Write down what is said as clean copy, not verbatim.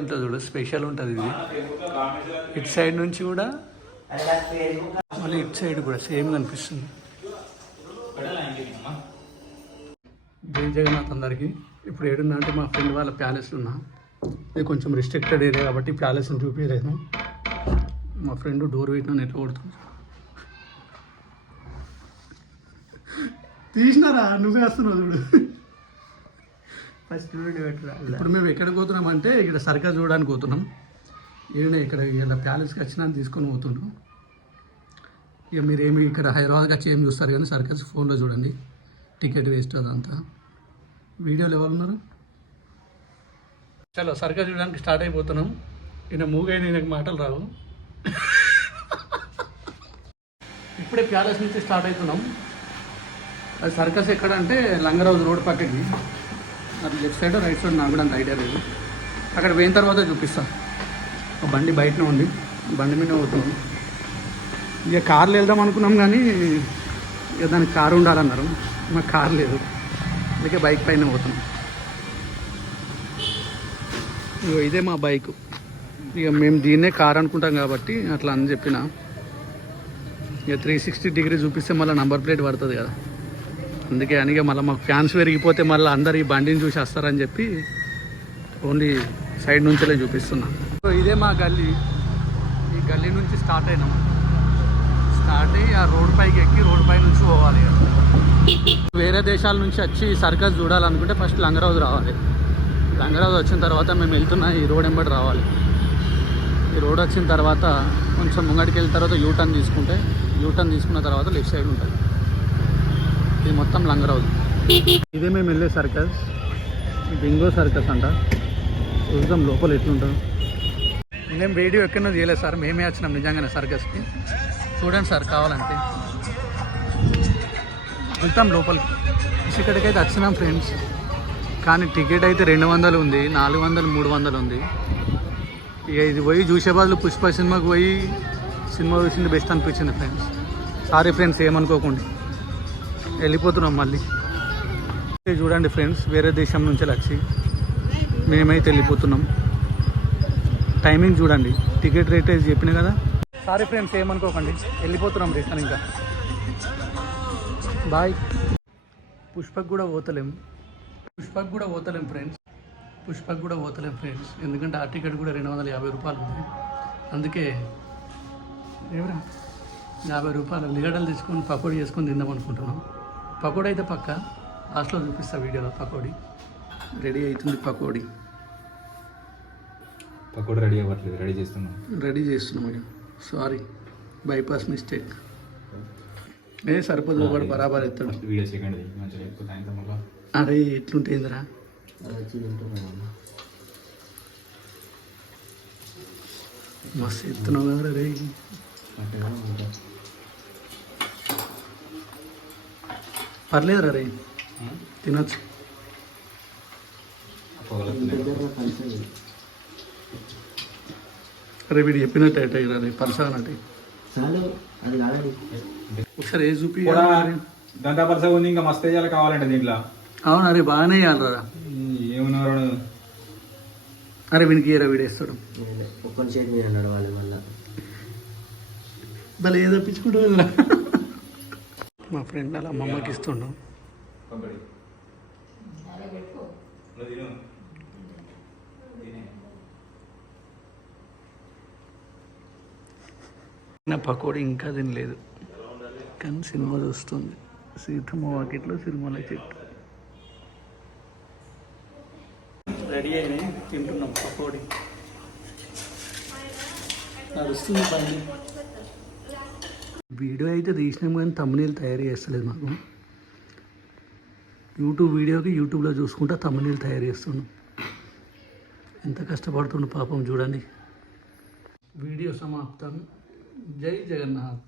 ఇంట్లో చూడు స్పెషల్ ఉంటుంది ఇది. ఇటు సైడ్ నుంచి కూడా మళ్ళీ ఇటు సైడ్ కూడా సేమ్ కనిపిస్తుంది. జై జగన్నాథ్ అందరికీ. ఇప్పుడు ఏడున్నా అంటే మా ఫ్రెండ్ వాళ్ళ ప్యాలెస్ ఉన్నా. ఇది కొంచెం రిస్ట్రిక్టెడ్ ఏరియా కాబట్టి ప్యాలెస్ని చూపించలేదు. మా ఫ్రెండ్ డోర్ పెట్టినా ఎట్లా కొడుతుంది. తీసినారా నువ్వే వస్తున్నావు చూడు. ఫస్ట్ వీడియో పెట్టరా. ఇప్పుడు మేము ఎక్కడికి పోతున్నామంటే ఇక్కడ సర్కస్ చూడడానికి పోతున్నాం. ఈయన ఇక్కడ ఇలా ప్యాలెస్కి వచ్చినా తీసుకొని పోతున్నాం. ఇక మీరేమి ఇక్కడ హైదరాబాద్కి వచ్చి ఏం చూస్తారు కానీ సర్కస్ ఫోన్లో చూడండి. టికెట్ వేస్ట్ అదంతా. వీడియోలు ఎవరు ఉన్నారు? చలో సర్కస్ చూడడానికి స్టార్ట్ అయిపోతున్నాం. ఈయన మూగైన ఈయనకు మాటలు రావు. ఇప్పుడే ప్యాలెస్ నుంచి స్టార్ట్ అవుతున్నాం. అది సర్కస్ ఎక్కడంటే లంగరాజు రోడ్ పక్కకి. అది లెఫ్ట్ సైడ్ రైట్ సైడ్ నాకు కూడా అంత ఐడియా లేదు. అక్కడ పోయిన తర్వాత చూపిస్తాను. ఒక బండి బయటనే ఉంది, బండి మీద పోతున్నాం. ఇక కార్లో వెళ్దాం అనుకున్నాం కానీ ఇక దానికి కారు ఉండాలన్నారు. మాకు కారు లేదు, అందుకే బైక్ పైన పోతున్నాం. ఇక ఇదే మా బైక్. ఇక మేము దీన్నే కార్ అనుకుంటాం కాబట్టి అట్లా అని చెప్పిన. ఇక 360 డిగ్రీ చూపిస్తే మళ్ళీ నంబర్ ప్లేట్ పడుతుంది కదా, అందుకే అనిగా మళ్ళీ మాకు ఫ్యాన్స్ పెరిగిపోతే మళ్ళీ అందరు ఈ బండిని చూసి వస్తారని చెప్పి ఓన్లీ సైడ్ నుంచే చూపిస్తున్నా. సో ఇదే మా గల్లీ. ఈ గల్లీ నుంచి స్టార్ట్ అయినాం. స్టార్ట్ అయ్యి ఆ రోడ్ పైకి ఎక్కి రోడ్ పై నుంచి పోవాలి. వేరే దేశాల నుంచి వచ్చి సర్కస్ చూడాలనుకుంటే ఫస్ట్ లంగరాజు రావాలి. లంగరాజు వచ్చిన తర్వాత మేము వెళ్తున్న ఈ రోడ్ వెంబడి రావాలి. ఈ రోడ్ వచ్చిన తర్వాత కొంచెం ముంగడికి వెళ్ళిన తర్వాత యూటర్న్ తీసుకుంటే, యూటర్న్ తీసుకున్న తర్వాత లెఫ్ట్ సైడ్ ఉంటుంది. ఇది మొత్తం లంగరాజు. ఇదే మేము వెళ్ళే సర్కస్, బింగో సర్కస్ అంట. చూద్దాం లోపల ఎట్లుంటుంది. మేము వీడియో ఎక్కడో చేయలేదు సార్, మేమే వచ్చినాం నిజంగానే సర్కస్కి. చూడండి సార్ కావాలంటే. వెళ్తాం లోపలికి. ఇక్కడికైతే వచ్చినాం ఫ్రెండ్స్, కానీ టికెట్ అయితే 200 ఉంది, 400, 300 ఉంది. ఇక ఇది పోయి చూసే బదులు పుష్ప సినిమాకి పోయి సినిమా చూసింది బెస్ట్ అనిపించింది ఫ్రెండ్స్. సారీ ఫ్రెండ్స్ ఏమనుకోకండి, వెళ్ళిపోతున్నాం మళ్ళీ. చూడండి ఫ్రెండ్స్, వేరే దేశం నుంచి వచ్చి మేమైతే వెళ్ళిపోతున్నాం. టైమింగ్ చూడండి, టికెట్ రేట్ అయితే చెప్పిన కదా. సారీ ఫ్రెండ్స్ ఏమనుకోకండి, వెళ్ళిపోతున్నాం రిటర్న్. ఇంకా బాయ్. పుష్పకు కూడా పోతలేం ఫ్రెండ్స్. పుష్పకు కూడా పోతలేం ఫ్రెండ్స్, ఎందుకంటే ఆ టికెట్ కూడా 250 రూపాయలు ఉంది. అందుకే ఎవరా 50 రూపాయలు ఉల్లిగడ్డలు తీసుకొని పకోడీ చేసుకొని తిందాం అనుకుంటున్నాం. పకోడీ అయితే పక్క లాస్ట్లో చూపిస్తా వీడియోలో. పకోడీ రెడీ అవుతుంది. పకోడీ రెడీ అవ్వట్లేదు, రెడీ చేస్తున్నాం. Sorry, bypass mistake. సరిపోదు, ఒకటి బరాబర్ ఎత్తాడు. అరే ఎట్లుంటుందిరా, మస్తు ఎత్తున్నావు కదా రే. పర్లేదురా రే, తినొచ్చు. అరే వీడు చెప్పినట్టు అట్టే రే, పలసగనట్టు. ఒకసారి ఏ చూపి దంతా పలసగా ఉంది, ఇంకా మస్తు వేయాలి కావాలంటే దీంట్లో. అవును, అరే బాగానే వేయాలరా. ఏమన్నారు? అరే వీనికి ఏరా వీడేస్తాడు. ఒక్కరి చేతి మీద నడవాలి మళ్ళీ. భలే ఏదో పిచ్చుకుంటుందిరా. మా ఫ్రెండ్ అలా మా అమ్మకి ఇస్తుండం. నా పకోడీ ఇంకా తినలేదు, కానీ సినిమా చూస్తుంది. సీతమ్మ వాకిట్లో సినిమాల చెట్టు. రెడీ అయినాయి, తింటున్నాం పకోడీ. నడుస్తుంది బండి. వీడియో అయితే తీసినాం కానీ తమ్మునీళ్ళు తయారు చేస్తలేదు మాకు. యూట్యూబ్ వీడియోకి యూట్యూబ్లో చూసుకుంటా తమ్మునీళ్ళు తయారు చేస్తున్నాం. ఎంత కష్టపడుతుండు పాపం చూడండి. వీడియో సమాప్తం. జై జగన్నాథ్.